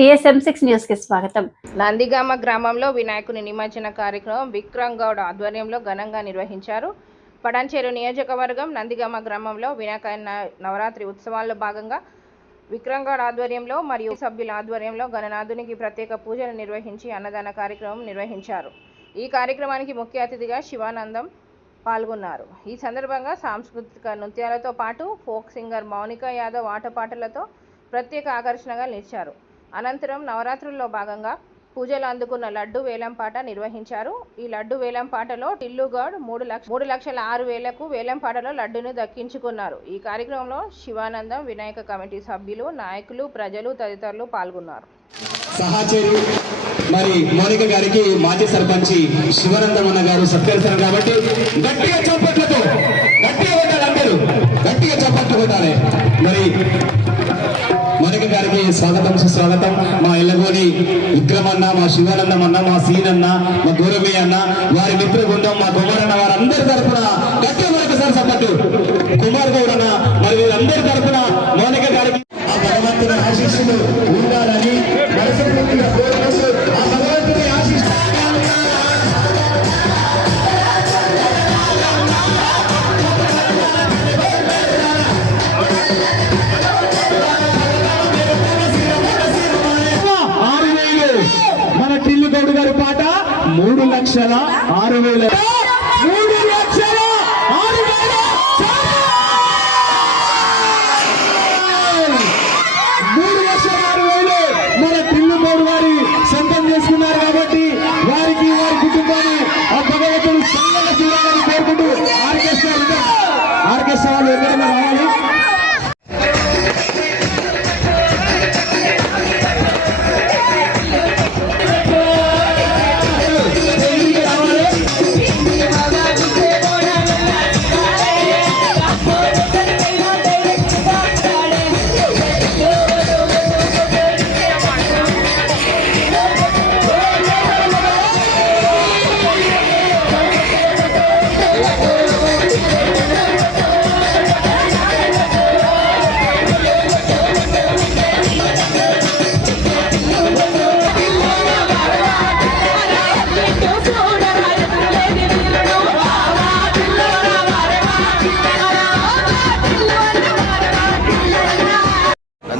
TSM six న్యూస్కి స్వాగతం. నందిగామ గ్రామంలో వినాయకుని నిమజ్జన కార్యక్రమం విక్రమ్ గౌడ్ ఆధ్వర్యంలో ఘనంగా నిర్వహించారు. పడంచేరు నియోజకవర్గం నందిగామ గ్రామంలో వినాయక నవరాత్రి ఉత్సవాల్లో భాగంగా విక్రమ్ గౌడ్ ఆధ్వర్యంలో మరియు సభ్యుల ఆధ్వర్యంలో గణనాథునికి ప్రత్యేక పూజలు నిర్వహించి అన్నదాన కార్యక్రమం నిర్వహించారు. ఈ కార్యక్రమానికి ముఖ్య అతిథిగా శివానందం పాల్గొన్నారు. ఈ సందర్భంగా సాంస్కృతిక నృత్యాలతో పాటు ఫోక్ సింగర్ మౌనిక యాదవ్ ఆటపాటలతో ప్రత్యేక ఆకర్షణగా నిలిచారు. అనంతరం నవరాత్రుల్లో భాగంగా పూజలు అందుకున్న లడ్డు వేలంపాట నిర్వహించారు. ఈ లడ్డు వేలంపాటలో టిల్లుగౌడ్ మూడు లక్ష మూడు లక్షల ఆరు వేలకు వేలంపాటలో లడ్డును దక్కించుకున్నారు. ఈ కార్యక్రమంలో శివానందం వినాయక కమిటీ సభ్యులు నాయకులు ప్రజలు తదితరులు పాల్గొన్నారు. సహాచరు మరి మౌనిక గారికి మాజీ సర్పంచి శివానందం అన్న గారు సత్కరిస్తారు కాబట్టి గట్టిగా చప్పట్లతో గట్టిగా కొట్టాలి అందరూ. గట్టిగా చప్పట్లు కొట్టాలి. మరి స్వాగతం సుస్వాగతం. మా ఎల్లగోని విక్రమన్న మా శివానందం అన్న మా సీనన్న మా గౌరవి అన్న వారి మిత్ర బృందం మా కుమారన్న వారందరి తరఫున గట్టి మరొకసారి సపోర్టు. కుమార్ గౌడ్ అన్న మరి వీరందరి తరఫున మౌనిక గారికి భగవంతుని ఆశీస్సులు లక్షల ఆరు వేల మూడు లక్షల ఆరు వేల మూడు లక్షల ఆరు వేలు మన టిల్లు వారి సొంతం చేసుకున్నారు కాబట్టి వారికి వారి కుటుంబాన్ని ఆ భగవంతుడు సంగతి చూడాలని కోరుకుంటూ ఆర్కెస్ట్రా ఆర్కెస్ట్రా వాళ్ళు ఎవరైనా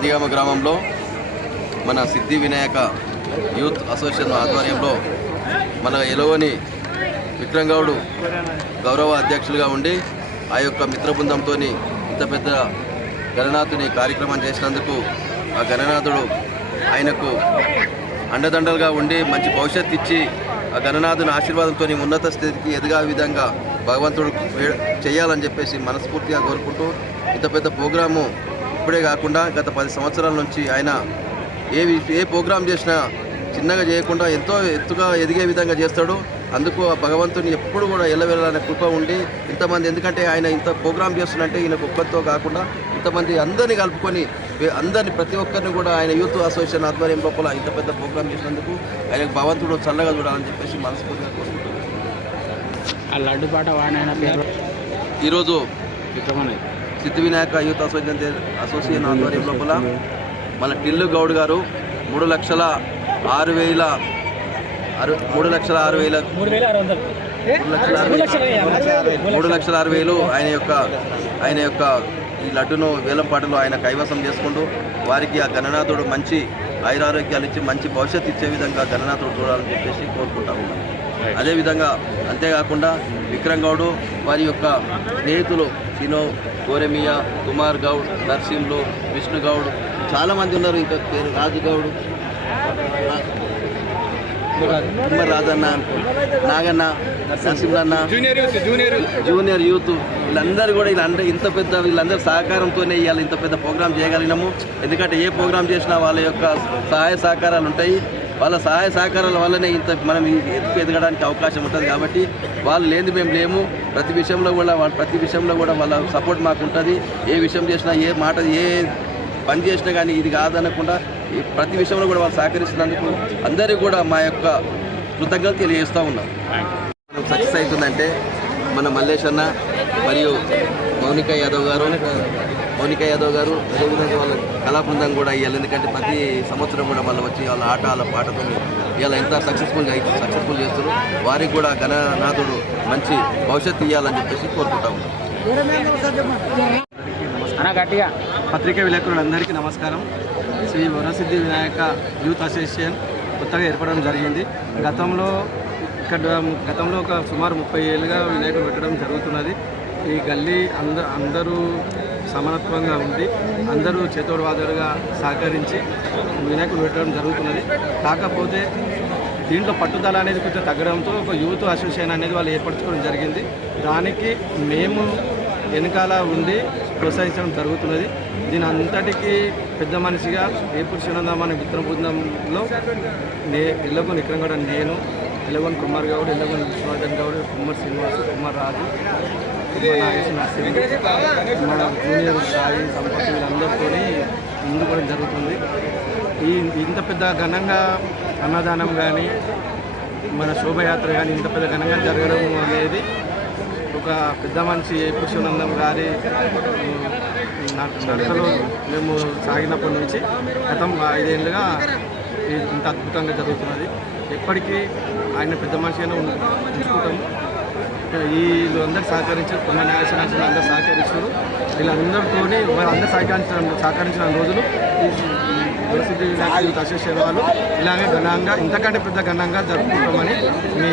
నందిగామ గ్రామంలో మన సిద్ధి వినాయక యూత్ అసోసియేషన్ ఆధ్వర్యంలో మన ఎలవని విక్రమ్ గౌడ్ గౌరవ అధ్యక్షులుగా ఉండి ఆ యొక్క మిత్ర బృందంతో ఇంత పెద్ద గణనాథుని కార్యక్రమం చేసినందుకు ఆ గణనాథుడు ఆయనకు అండదండలుగా ఉండి మంచి భవిష్యత్తు ఇచ్చి ఆ గణనాథుని ఆశీర్వాదంతో ఉన్నత స్థితికి ఎదిగా విధంగా భగవంతుడు వే- చేయాలని చెప్పేసి మనస్ఫూర్తిగా కోరుకుంటూ ఇంత పెద్ద ప్రోగ్రాము ఇప్పుడే కాకుండా గత పది సంవత్సరాల నుంచి ఆయన ఏ ఏ ప్రోగ్రాం చేసినా చిన్నగా చేయకుండా ఎంతో ఎత్తుగా ఎదిగే విధంగా చేస్తాడు. అందుకు ఆ భగవంతుని ఎప్పుడు కూడా ఎల్లవెళ్ళాలనే కృప ఉండి ఇంతమంది ఎందుకంటే ఆయన ఇంత ప్రోగ్రాం చేస్తున్నంటే ఈయనకు ఒక్కరితో కాకుండా ఇంతమంది అందరినీ కలుపుకొని అందరినీ ప్రతి ఒక్కరిని కూడా ఆయన యూత్ అసోసియేషన్ ఆధ్వర్యం లోపల ఇంత పెద్ద ప్రోగ్రాం చేసినందుకు ఆయనకు భగవంతుడు చల్లగా చూడాలని చెప్పేసి మనస్ఫూర్తిగా కోరుకుంటున్నాను. ఆ లడ్డు పాట వాడిన పేరు? ఈరోజు విక్రమణ సిద్ధి వినాయక యూత్ అసోసియేషన్ అసోసియేషన్ ఆధ్వర్యం లోపల మన టిల్లు గౌడ్ గారు మూడు లక్షల ఆరు వేల ఆరు మూడు లక్షల ఆరు వేల మూడు లక్షల ఆరు వేలు ఆయన యొక్క ఆయన యొక్క ఈ లడ్డును వేలంపాటలో ఆయన కైవసం చేసుకుంటూ వారికి ఆ గణనాథుడు మంచి ఆయురారోగ్యాలు ఇచ్చి మంచి భవిష్యత్తు ఇచ్చే విధంగా గణనాథుడు చూడాలని చెప్పేసి కోరుకుంటా ఉన్నాను అదేవిధంగా అంతేకాకుండా విక్రమ్ గౌడ్ వారి యొక్క స్నేహితులు సినో గోరెమియా కుమార్ గౌడ్ నర్సింహులు విష్ణు గౌడ్ చాలామంది ఉన్నారు. ఇంకా పేరు Raju Goud. Kumar Rajanna Naganna Narasimhanna junior youth. వీళ్ళందరూ కూడా వీళ్ళందరూ ఇంత పెద్ద వీళ్ళందరూ సహకారంతోనే ఇవాళ ఇంత పెద్ద ప్రోగ్రామ్ చేయగలిగినాము. ఎందుకంటే ఏ ప్రోగ్రామ్ చేసినా వాళ్ళ యొక్క సహాయ సహకారాలు ఉంటాయి. వాళ్ళ సహాయ సహకారాల వల్లనే ఇంత మనం ఈ ఎదగడానికి అవకాశం ఉంటుంది కాబట్టి వాళ్ళు లేని మేము లేము. ప్రతి విషయంలో కూడా వాళ్ళ ప్రతి విషయంలో కూడా వాళ్ళ సపోర్ట్ మాకు ఉంటుంది. ఏ విషయం చేసినా ఏ మాట ఏ పని చేసినా కానీ ఇది కాదనకుండా ఈ ప్రతి విషయంలో కూడా వాళ్ళు సహకరిస్తున్నందుకు అందరికీ కూడా మా యొక్క కృతజ్ఞతలు తెలియజేస్తూ ఉన్నాం. మనం సక్సెస్ అవుతుందంటే మన మల్లేష్ అన్న మరియు మౌనిక యాదవ్ గారు మౌనిక యాదవ్ గారు అదేవిధంగా వాళ్ళ కళా బృందం కూడా ఇవ్వాలి ఎందుకంటే ప్రతి సంవత్సరం కూడా వాళ్ళు వచ్చి వాళ్ళ ఆట వాళ్ళ పాటతో ఇవాళ ఎంత సక్సెస్ఫుల్గా సక్సెస్ఫుల్ చేస్తారు వారికి కూడా గణనాథుడు మంచి భవిష్యత్తు ఇవ్వాలని చెప్పేసి కోరుకుంటా ఉన్నాం. అన్న గట్టిగా. పత్రికా విలేకరులందరికీ నమస్కారం. శ్రీ వరసిద్ధి వినాయక యూత్ అసోసియేషన్ కొత్తగా ఏర్పడడం జరిగింది. గతంలో ఇక్కడ గతంలో ఒక సుమారు ముప్పై ఏళ్ళుగా వినాయకుడు పెట్టడం జరుగుతున్నది. ఈ గల్లీ అంద అందరూ సమానత్వంగా ఉండి అందరూ చేతోడువాదరుగా సహకరించి వినాయకుడు పెట్టడం జరుగుతున్నది. కాకపోతే దీంట్లో పట్టుదల అనేది కొంచెం తగ్గడంతో ఒక యూత్ అసోసియేషన్ అనేది వాళ్ళు ఏర్పరచుకోవడం జరిగింది. దానికి మేము వెనకాల ఉండి ప్రోత్సహించడం జరుగుతున్నది. దీని అంతటికీ పెద్ద మనిషిగా ఏపూర్ శివనందం అనే మిత్ర బృందంలో నే ఇళ్ళకు నిక్రంగడం నేను ఎలవన్ కుమార్ గౌడ్ ఎలవన్ విష్ణువర్ధన్ గౌడ్ కుమార్ శ్రీనివాస్ కుమార్ రాజు కుమార్ మన జూనియర్ సాయి సంపత్ వీళ్ళందరితో ముందుకోవడం జరుగుతుంది. ఈ ఇంత పెద్ద ఘనంగా అన్నదానం కానీ మన శోభయాత్ర కానీ ఇంత పెద్ద ఘనంగా జరగడం అనేది ఒక పెద్ద మనిషి పురుషానందం గారి నడకలో మేము సాగినప్పటి నుంచి గతం ఐదేళ్ళుగా ఇది ఇంత అద్భుతంగా జరుగుతున్నది. ఎప్పటికీ ఆయన పెద్ద మనిషిగానే అయినా ఉంచుకుంటాము. వీళ్ళు అందరు సహకరించి కొన్ని న్యాయశాసనాలు అందరూ సహకరిస్తారు వీళ్ళందరితో వాళ్ళందరూ సహకరించిన సహకరించిన రోజులు. ప్రసిద్ధి వినాయక ఇలాగే ఘనంగా ఇంతకంటే పెద్ద ఘనంగా జరుపుకుంటామని మీ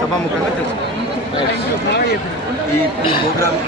సభాముఖంగా తెలుసుకుంటాం ఈ ప్రోగ్రామ్